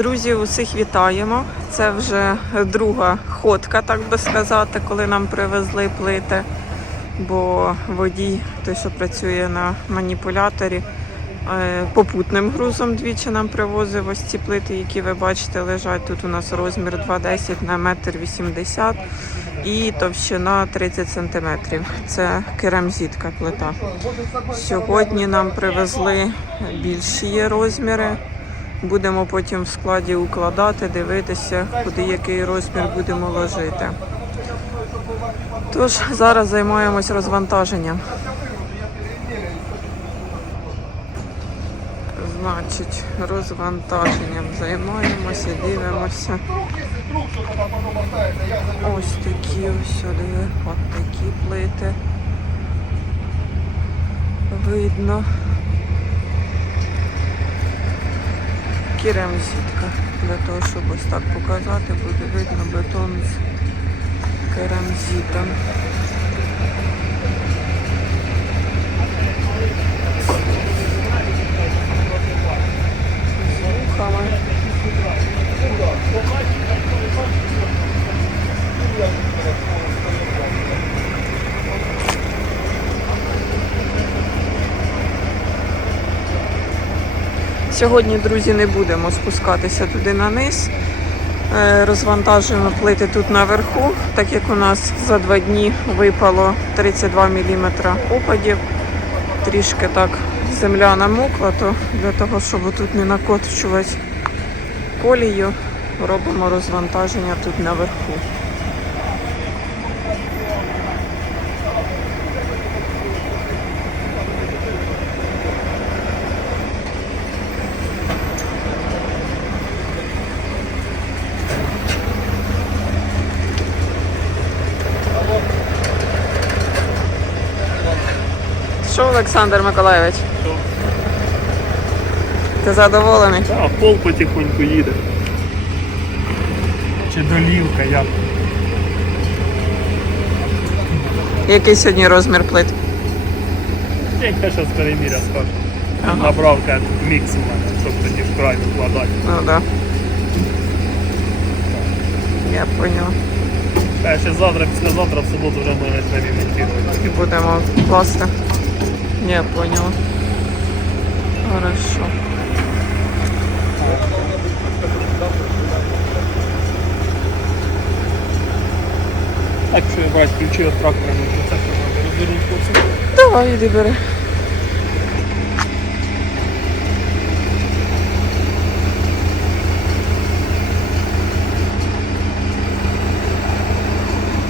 Друзі, усіх вітаємо. Це вже друга ходка, так би сказати, коли нам привезли плити. Бо водій, той, що працює на маніпуляторі, е, попутним грузом двічі нам привозив ось ці плити, які ви бачите, лежать. Тут у нас розмір 2,10 на 1,80 м і товщина 30 см. Це керамзітка плита. Сьогодні нам привезли більші розміри. Будемо потім в складі укладати, дивитися, куди який розмір будемо ложити. Тож зараз займаємось розвантаженням. Значить, розвантаженням займаємося, дивимося. Ось такі ось от такі плити. Видно. Керамзитка. Для того, щоб ось так показати, буде видно бетон з керамзитом. З вухами. Сьогодні, друзі, не будемо спускатися туди на низ. Е, Розвантажуємо плити тут наверху, так як у нас за два дні випало 32 мм опадів. Трішки так земля намокла, то для того, щоб тут не накочувати колію, робимо розвантаження тут наверху. Що, Олександр Миколайович? Ти задоволений? А пол потихоньку їде. Чи долівка, як. Який сьогодні розмір плит? Я зараз переміря скажу. Ага. Набравка мікс у мене, щоб тоді в край викладати. Ну так. Да. Я поняла. А ще завтра, післязавтра, в суботу вже мене експериментувати. І будемо класти. Я поняла. Хорошо. Так, що я брати ключі від трактора, ну, то це що треба розвернути хлопці. Давай, іди бери.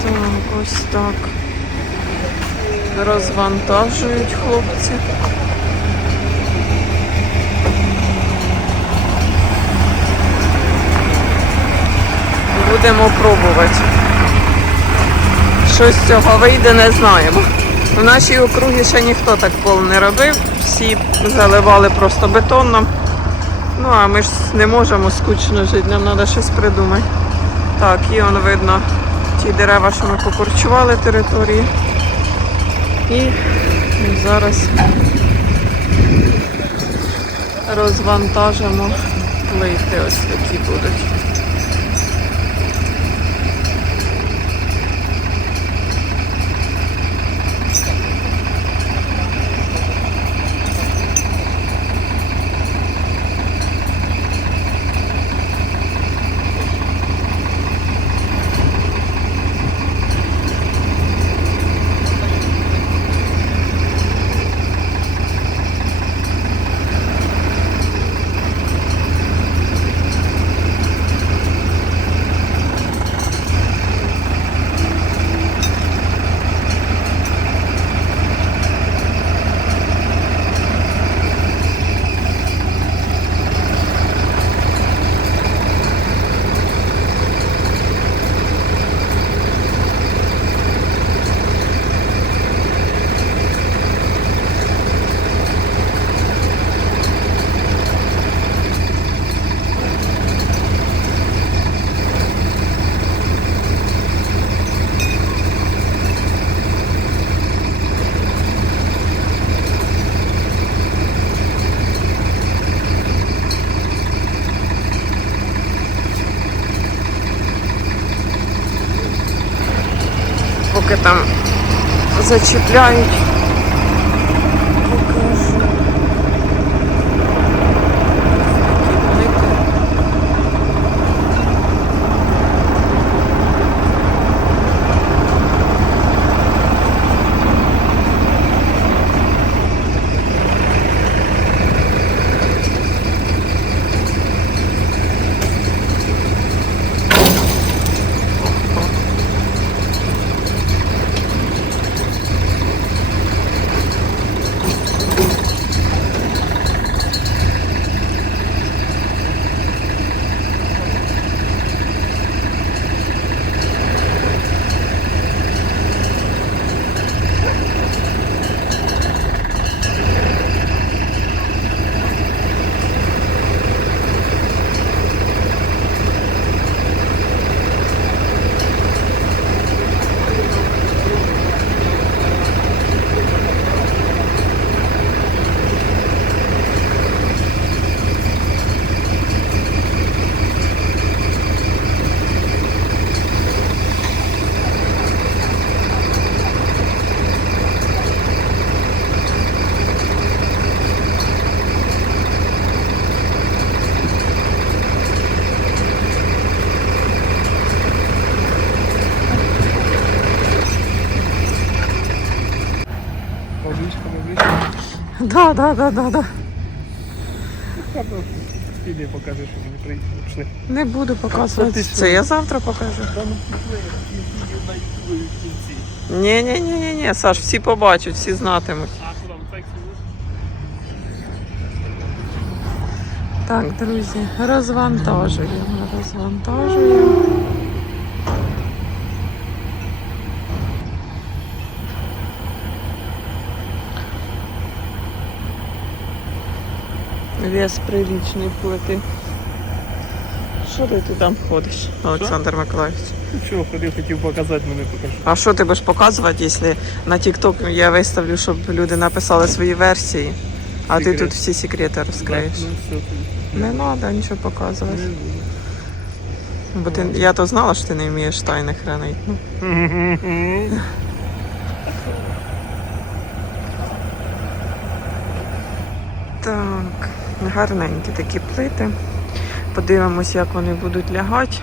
Так, ось так. Розвантажують хлопці. Будемо пробувати. Що з цього вийде, не знаємо. У нашій округі ще ніхто так пол не робив, всі заливали просто бетоном. Ну а ми ж не можемо скучно жити, нам треба щось придумати. Так, і он видно ті дерева, що ми покорчували території. І зараз розвантажимо плити. Ось такі будуть. Зачіпляють. Поблизько, поблизько. Да, да, да, да, да. Піди покажи, що приїхали. Пішли. Не буду показувати. Це я завтра покажу. Та ну пішли, я на в кінці. Ні, ні, ні, ні, ні, Саш, всі побачать, всі знатимуть. А куди так Так, друзі, розвантажуємо, розвантажуємо. Вес приличний плити. Що ти, там ходиш, Олександр Миколаївич? Ну чого, ходив, хотів показати, мене покажу. А що ти будеш показувати, якщо на TikTok я виставлю, щоб люди написали свої версії, а ти тут всі секрети розкриєш? Ну все. Не треба нічого показувати. Не буду. Бо ти, я то знала, що ти не вмієш тайни хранити. Ну, так, гарненькі такі плити. Подивимось, як вони будуть лягати.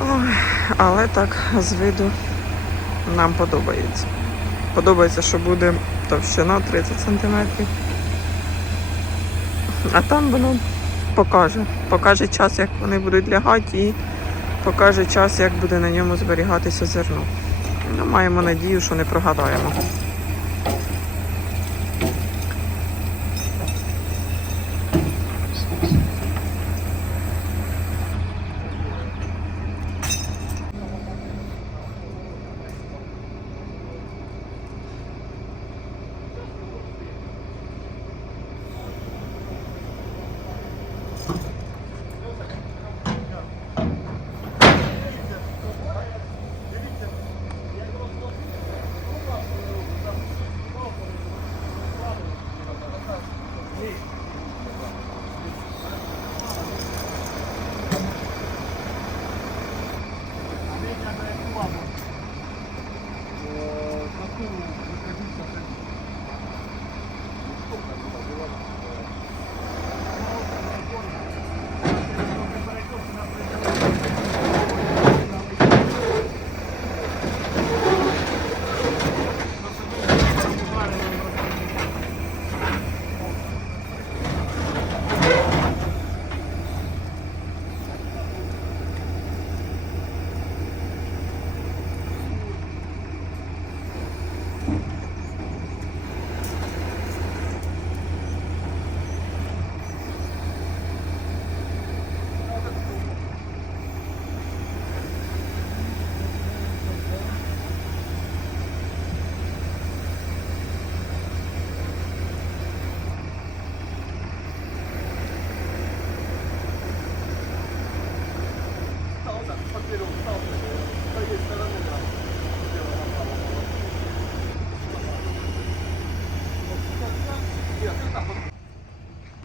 Ой, але так, з виду нам подобається. Подобається, що буде товщина 30 см. А там воно покаже. Покаже час, як вони будуть лягати, і покаже час, як буде на ньому зберігатися зерно. Ну, маємо надію, що не прогадаємо.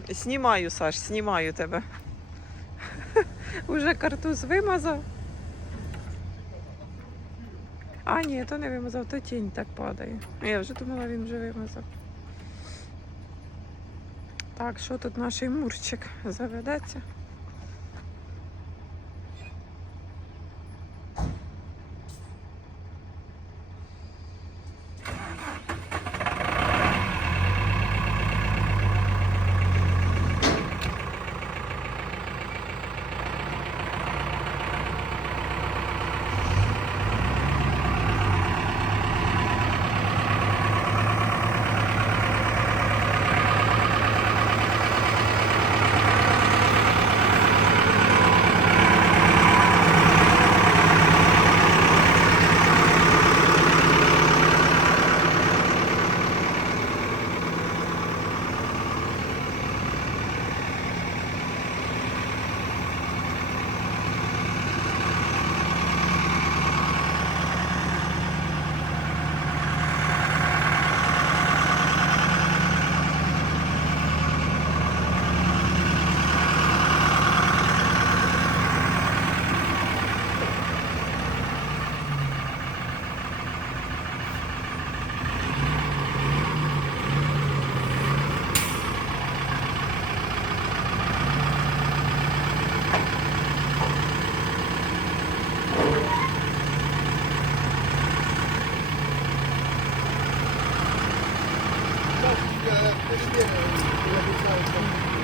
Знімаю, Саш, знімаю тебе. Уже картуз вимазав. А, ні, то не вимазав, то тінь так падає. Я вже думала, він вже вимазав. Так, що тут наш мурчик заведеться?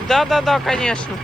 Да, да, да, конечно.